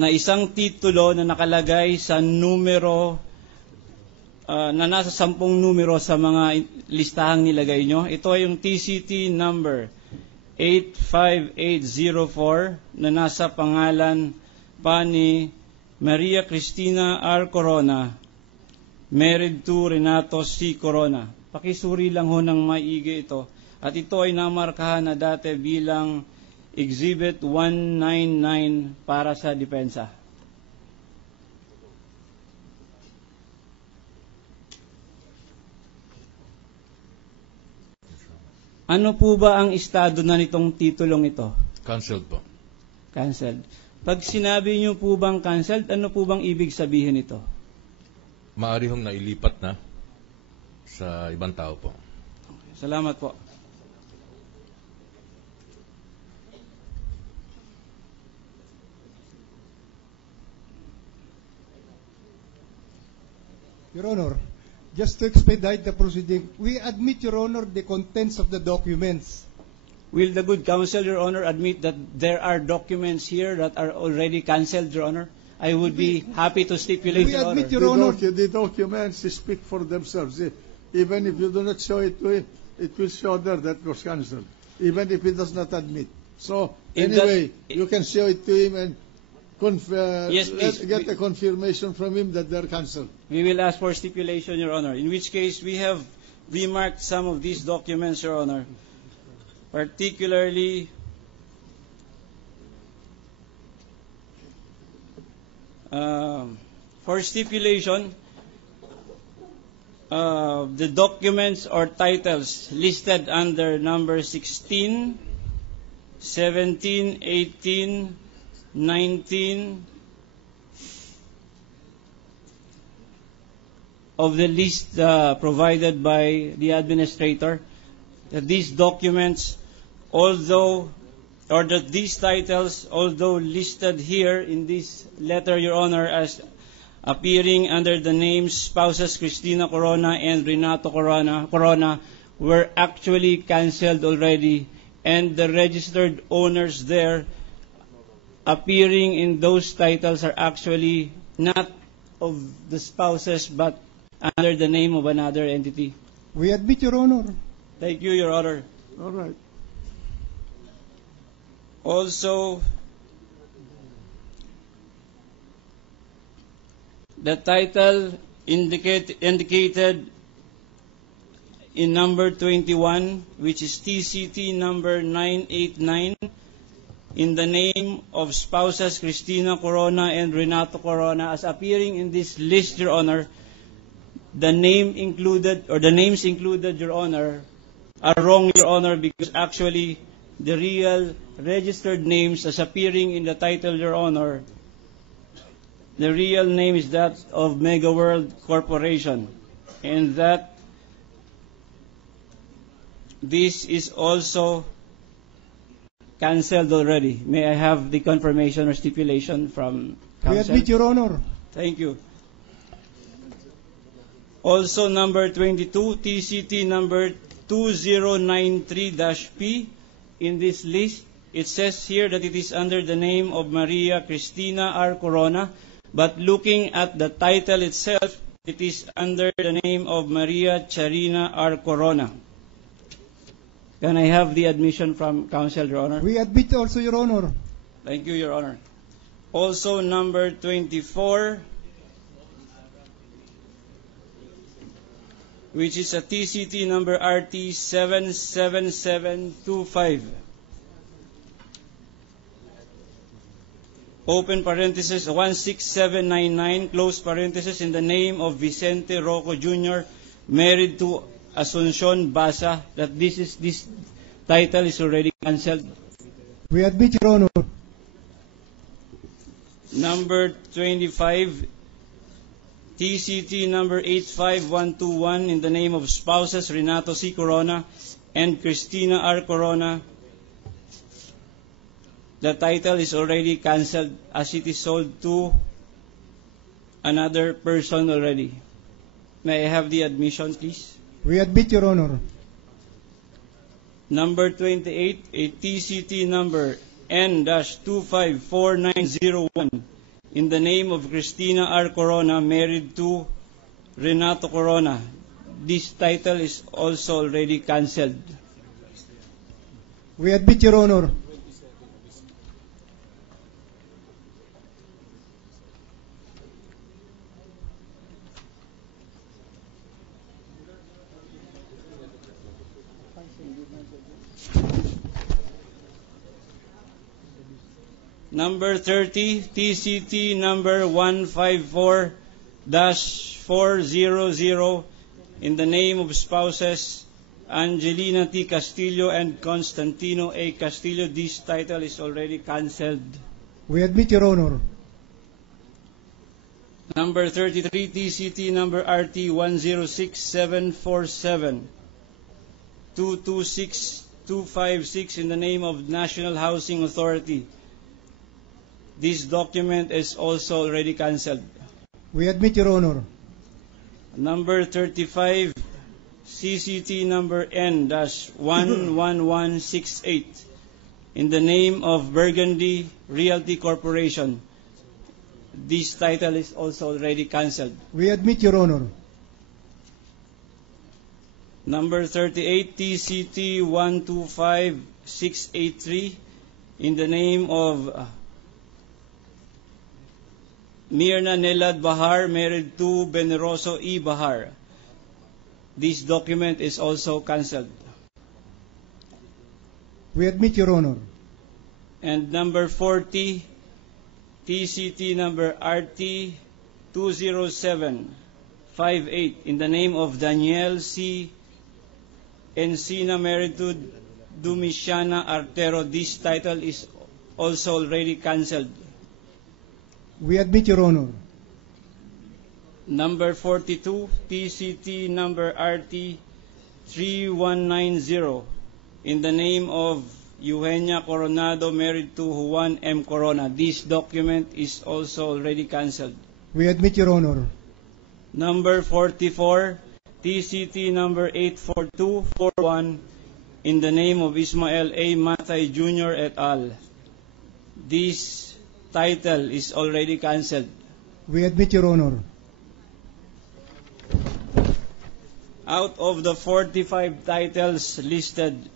Na isang titulo na nakalagay sa numero na nasa 10 numero sa mga listahang nilagay nyo. Ito ay yung TCT number 85804 na nasa pangalan pa ni Maria Cristina R. Corona, married to Renato C. Corona. Pakisuri lang ho ng maigi ito. At ito ay namarkahan na dati bilang Exhibit 199 para sa depensa. Ano po ba ang estado na nitong titulong ito? Cancelled po. Cancelled. Pag sinabi niyo po bang cancelled, ano po bang ibig sabihin nito? Maaari hong nailipat na sa ibang tao po. Salamat po. Your Honor, just to expedite the proceeding, we admit, Your Honor, the contents of the documents. Will the good counsel, Your Honor, admit that there are documents here that are already cancelled, Your Honor? I would be happy to stipulate, We Your Honor. admit, Your Honor. The documents speak for themselves. Even if you do not show it to him, it will show there that was cancelled, even if he does not admit. So, anyway, you can show it to him and Yes, please. get a confirmation from him that they're cancelled. We will ask for stipulation, Your Honor, in which case we have remarked some of these documents, Your Honor, particularly for stipulation, the documents or titles listed under number 16, 17, 18, 19 of the list provided by the administrator, that these documents, these titles, although listed here in this letter, Your Honor, as appearing under the names spouses Cristina Corona and Renato Corona, were actually cancelled already, and the registered owners there appearing in those titles are actually not of the spouses but under the name of another entity. We admit, Your Honor. Thank you, Your Honor. All right. Also, the title indicated in number 21, which is TCT number 989, in the name of spouses Cristina Corona and Renato Corona, as appearing in this list, Your Honor, the names included, Your Honor, are wrong, Your Honor, because actually the real registered names as appearing in the title, Your Honor, the real name is that of Mega World Corporation, and that this is also cancelled already. May I have the confirmation or stipulation from counsel? We admit, Your Honor. Thank you. Also, number 22, TCT number 2093-P. In this list, it says here that it is under the name of Maria Cristina R. Corona, but looking at the title itself, it is under the name of Maria Charina R. Corona. Can I have the admission from counsel, Your Honor? We admit also, Your Honor. Thank you, Your Honor. Also, number 24, which is a TCT number RT 77725. Open parenthesis 16799, close parenthesis, in the name of Vicente Rocco Jr., married to Asuncion Basa, that this title is already cancelled. We admit, Your Honor. Number 25, TCT number 85121, in the name of spouses Renato C. Corona and Cristina R. Corona. The title is already cancelled as it is sold to another person already. May I have the admission, please? We admit, Your Honor. Number 28, a TCT number N-254901 in the name of Cristina R. Corona, married to Renato Corona. This title is also already cancelled. We admit, Your Honor. Number 30, TCT number 154-400 in the name of spouses Angelina T. Castillo and Constantino A. Castillo. This title is already cancelled. We admit, Your Honor. Number 33, TCT number RT 106747 226256 in the name of National Housing Authority. This document is also already cancelled. We admit, Your Honor. Number 35, CCT number N-11168 in the name of Burgundy Realty Corporation. This title is also already cancelled. We admit, Your Honor. Number 38, TCT 125683 in the name of Mirna Nelad Bahar, married to Beneroso E. Bahar. This document is also cancelled. We admit, Your Honor. And number 40, TCT number RT 20758 in the name of Danielle C. Encina, married to Dumiciana Artero. This title is also already cancelled. We admit, Your Honor. Number 42, TCT number RT 3190 in the name of Eugenia Coronado, married to Juan M. Corona. This document is also already cancelled. We admit, Your Honor. Number 44, TCT number 84241 in the name of Ismael A. Matay Jr. et al. This title is already cancelled. We admit, Your Honor. Out of the 45 titles listed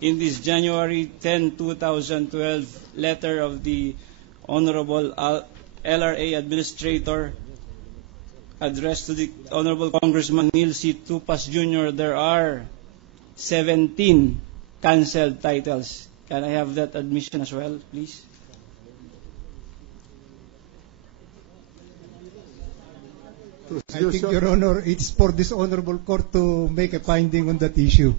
in this January 10, 2012 letter of the Honorable LRA Administrator addressed to the Honorable Congressman Neil C. Tupas Jr., there are 17 cancelled titles. Can I have that admission as well, please? I think, Your Honor, it's for this honorable court to make a finding on that issue.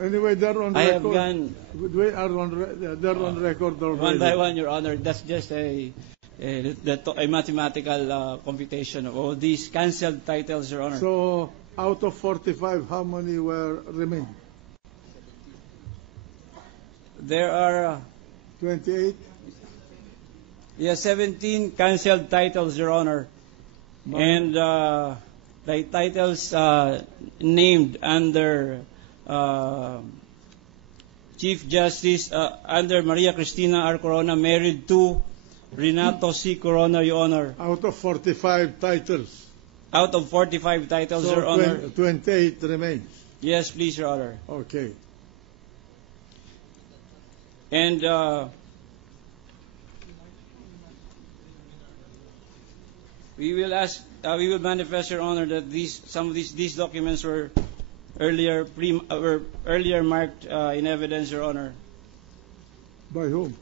Anyway, they're on I have record. gone They're on record already. one by one, Your Honor. That's just a mathematical computation of all these cancelled titles, Your Honor. So, out of 45, how many were remain? There are 28? 17 cancelled titles, Your Honor. And the titles named under Chief Justice under Maria Cristina R. Corona, married to Renato C. Corona, Your Honor. Out of 45 titles. Out of 45 titles, So Your Honor. 28 remains. Yes, please, Your Honor. Okay. And we will manifest, Your Honor, that some of these documents were earlier marked in evidence, Your Honor, By whom?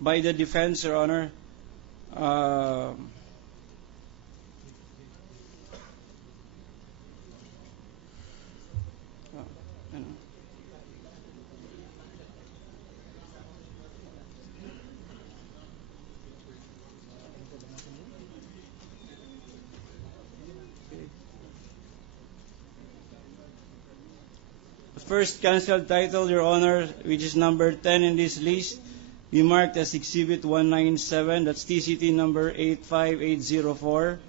by the defense, Your Honor. The first cancelled title, Your Honor, which is number 10 in this list, be marked as Exhibit 197, that's TCT number 85804.